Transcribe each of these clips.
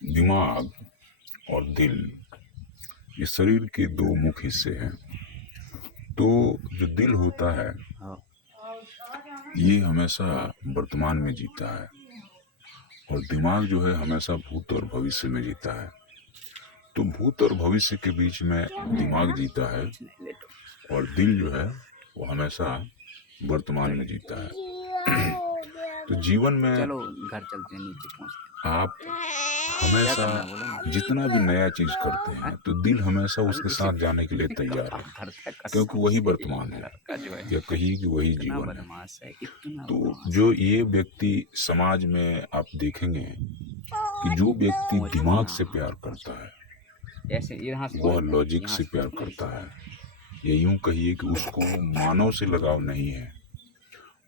दिमाग और दिल ये शरीर के दो मुख्य हिस्से हैं। तो जो दिल होता है ये हमेशा वर्तमान में जीता है और दिमाग जो है हमेशा भूत और भविष्य में जीता है। तो भूत और भविष्य के बीच में दिमाग जीता है और दिल जो है वो हमेशा वर्तमान में जीता है। तो जीवन में चलो घर चलते हैं, नीचे पहुंचते हैं। आप हमेशा जितना भी नया चीज करते हैं तो दिल हमेशा उसके साथ जाने के लिए तैयार है, क्योंकि वही वर्तमान है या कहिए कि वही जीवन है। तो जो ये व्यक्ति समाज में आप देखेंगे कि जो व्यक्ति दिमाग से प्यार करता है वह लॉजिक से प्यार करता है, या यूं कहिए कि उसको मानव से लगाव नहीं है,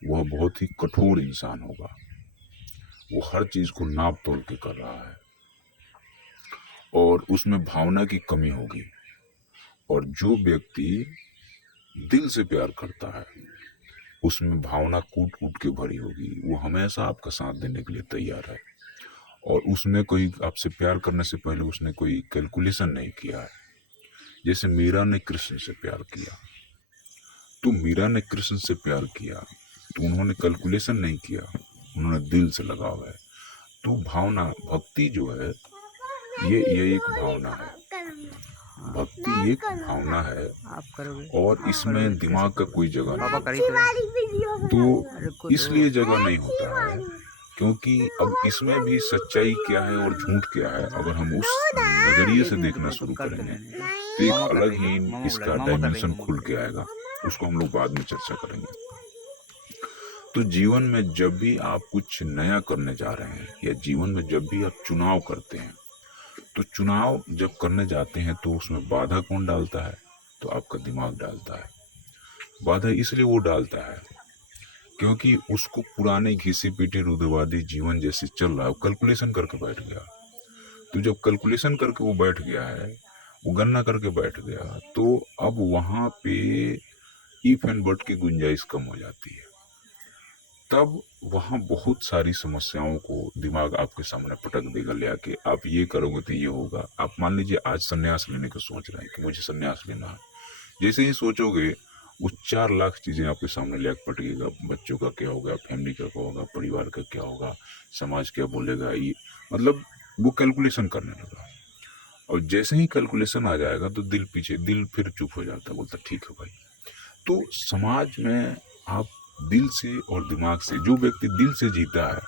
वह बहुत ही कठोर इंसान होगा। वो हर चीज को नाप तोल के कर रहा है और उसमें भावना की कमी होगी। और जो व्यक्ति दिल से प्यार करता है उसमें भावना कूट कूट के भरी होगी, वो हमेशा आपका साथ देने के लिए तैयार है और उसने कोई आपसे प्यार करने से पहले उसने कोई कैलकुलेशन नहीं किया है। जैसे मीरा ने कृष्ण से प्यार किया, तो मीरा ने कृष्ण से प्यार किया तो उन्होंने कैलकुलेशन नहीं किया, उन्होंने दिल से लगाव है। तो भावना भक्ति जो है ये एक भावना है, भक्ति एक भावना है और इसमें दिमाग का कोई जगह नहीं। तो इसलिए जगह नहीं होता है क्योंकि अब इसमें भी सच्चाई क्या है और झूठ क्या है अगर हम उस नजरिए से देखना शुरू करेंगे तो एक अलग ही इसका डायमेंशन खुल के आएगा। उसको हम लोग बाद में चर्चा करेंगे। तो जीवन में जब भी आप कुछ नया करने जा रहे हैं या जीवन में जब भी आप चुनाव करते हैं, तो चुनाव जब करने जाते हैं तो उसमें बाधा कौन डालता है? तो आपका दिमाग डालता है। बाधा इसलिए वो डालता है क्योंकि उसको पुराने घिसे पीटे रूढ़िवादी जीवन जैसे चल रहा है, कैलकुलेशन करके बैठ गया। तो जब कैलकुलेशन करके वो बैठ गया है, वो गणना करके बैठ गया, तो अब वहां पे इफ एंड बट की गुंजाइश कम हो जाती है। तब वहां बहुत सारी समस्याओं को दिमाग आपके सामने पटक देगा ले आके, आप ये करोगे तो ये होगा। आप मान लीजिए आज संन्यास लेने को सोच रहे हैं कि मुझे संन्यास लेना है, जैसे ही सोचोगे वो 4 लाख चीजें आपके सामने ले आके पटकेगा। बच्चों का क्या होगा, फैमिली का क्या होगा, परिवार का क्या होगा, समाज क्या बोलेगा, ये मतलब वो कैलकुलेशन करने लगा। और जैसे ही कैलकुलेशन आ जाएगा तो दिल फिर चुप हो जाता है, बोलता ठीक है भाई। तो समाज में आप दिल से और दिमाग से, जो व्यक्ति दिल से जीता है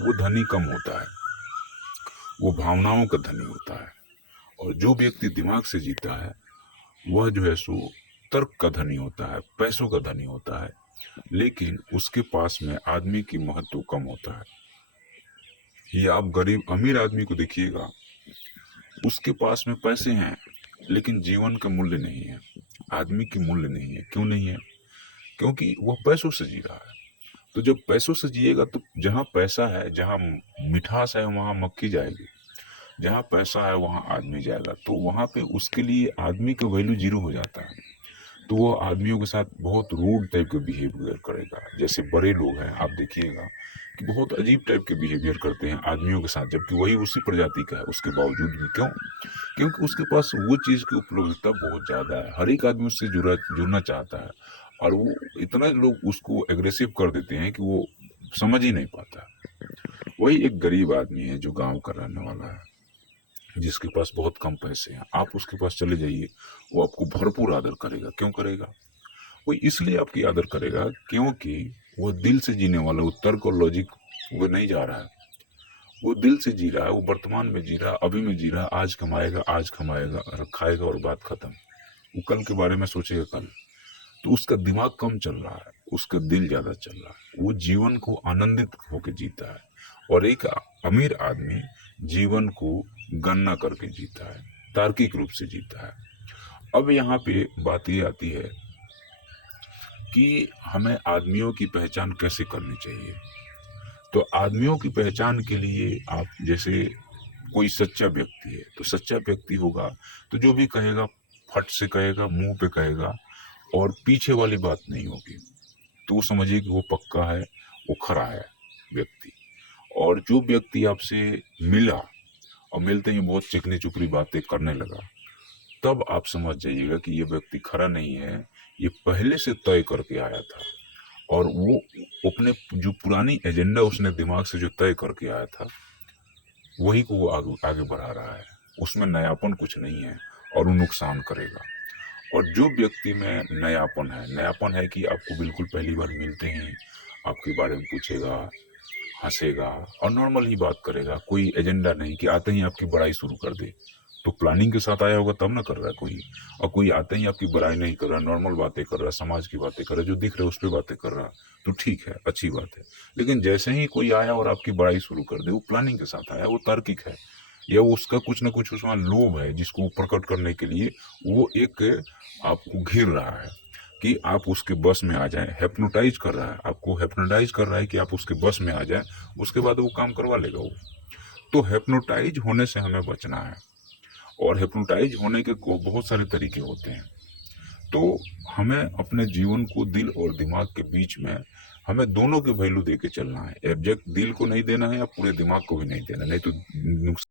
वो धनी कम होता है, वो भावनाओं का धनी होता है। और जो व्यक्ति दिमाग से जीता है वह जो है सो तर्क का धनी होता है, पैसों का धनी होता है, लेकिन उसके पास में आदमी की महत्व कम होता है। ये आप गरीब अमीर आदमी को देखिएगा, उसके पास में पैसे हैं लेकिन जीवन का मूल्य नहीं है, आदमी की मूल्य नहीं है। क्यों नहीं है? क्योंकि वह पैसों से जी रहा है। तो जब पैसों से जिएगा तो जहाँ पैसा है, जहाँ मिठास है वहाँ मक्खी जाएगी, जहाँ पैसा है वहाँ आदमी जाएगा। तो वहाँ पे उसके लिए आदमी का वैल्यू जीरो हो जाता है। तो वो आदमियों के साथ बहुत रूड टाइप के बिहेवियर करेगा। जैसे बड़े लोग हैं, आप देखिएगा कि बहुत अजीब टाइप के बिहेवियर करते हैं आदमियों के साथ, जबकि वही उसी प्रजाति का है उसके बावजूद भी। क्यों? क्योंकि उसके पास वो चीज़ की उपलब्धता बहुत ज़्यादा है, हर एक आदमी उससे जुड़ना चाहता है और वो इतना लोग उसको एग्रेसिव कर देते हैं कि वो समझ ही नहीं पाता। वही एक गरीब आदमी है जो गांव का रहने वाला है, जिसके पास बहुत कम पैसे हैं, आप उसके पास चले जाइए, वो आपको भरपूर आदर करेगा। क्यों करेगा? वो इसलिए आपकी आदर करेगा क्योंकि वो दिल से जीने वाला, वो तर्क और लॉजिक वो नहीं जा रहा है, वो दिल से जी रहा है, वो वर्तमान में जी रहा है, अभी में जी रहा है। आज कमाएगा और खाएगा और बात खत्म। वो कल के बारे में सोचेगा कल। तो उसका दिमाग कम चल रहा है, उसका दिल ज्यादा चल रहा है। वो जीवन को आनंदित होकर जीता है और एक अमीर आदमी जीवन को गणना करके जीता है, तार्किक रूप से जीता है। अब यहाँ पे बात ये आती है कि हमें आदमियों की पहचान कैसे करनी चाहिए। तो आदमियों की पहचान के लिए आप जैसे कोई सच्चा व्यक्ति है तो सच्चा व्यक्ति होगा तो जो भी कहेगा फट से कहेगा, मुंह पे कहेगा और पीछे वाली बात नहीं होगी। तो वो समझिए कि वो पक्का है, वो खरा है व्यक्ति। और जो व्यक्ति आपसे मिला और मिलते ही बहुत चिकनी चुपड़ी बातें करने लगा, तब आप समझ जाइएगा कि ये व्यक्ति खरा नहीं है, ये पहले से तय करके आया था। और वो अपने जो पुरानी एजेंडा उसने दिमाग से जो तय करके आया था, वही को वो आगे आगे बढ़ा रहा है। उसमें नयापन कुछ नहीं है और वो नुकसान करेगा। और जो व्यक्ति में नयापन है कि आपको बिल्कुल पहली बार मिलते ही आपके बारे में पूछेगा, हंसेगा और नॉर्मल ही बात करेगा, कोई एजेंडा नहीं कि आते ही आपकी बड़ाई शुरू कर दे। तो प्लानिंग के साथ आया होगा तब ना कर रहा है कोई। और कोई आते ही आपकी बड़ाई नहीं कर रहा, नॉर्मल बातें कर रहा, समाज की बातें कर रहा, जो दिख रहा है उस पर बातें कर रहा, तो ठीक है, अच्छी बात है। लेकिन जैसे ही कोई आया और आपकी बड़ाई शुरू कर दे, वो प्लानिंग के साथ आया, वो तार्किक है, या उसका कुछ ना कुछ उसमें लोभ है जिसको वो प्रकट करने के लिए वो एक आपको घेर रहा है कि आप उसके बस में आ जाएं, हेप्नोटाइज कर रहा है, आपको हेप्नोटाइज कर रहा है कि आप उसके बस में आ जाएं, उसके बाद वो काम करवा लेगा वो। तो हेप्नोटाइज होने से हमें बचना है। और हिप्नोटाइज होने के बहुत सारे तरीके होते हैं। तो हमें अपने जीवन को दिल और दिमाग के बीच में हमें दोनों के वैल्यू दे के चलना है। एब्जेक्ट दिल को नहीं देना है या पूरे दिमाग को भी नहीं देना, नहीं तो नुकसान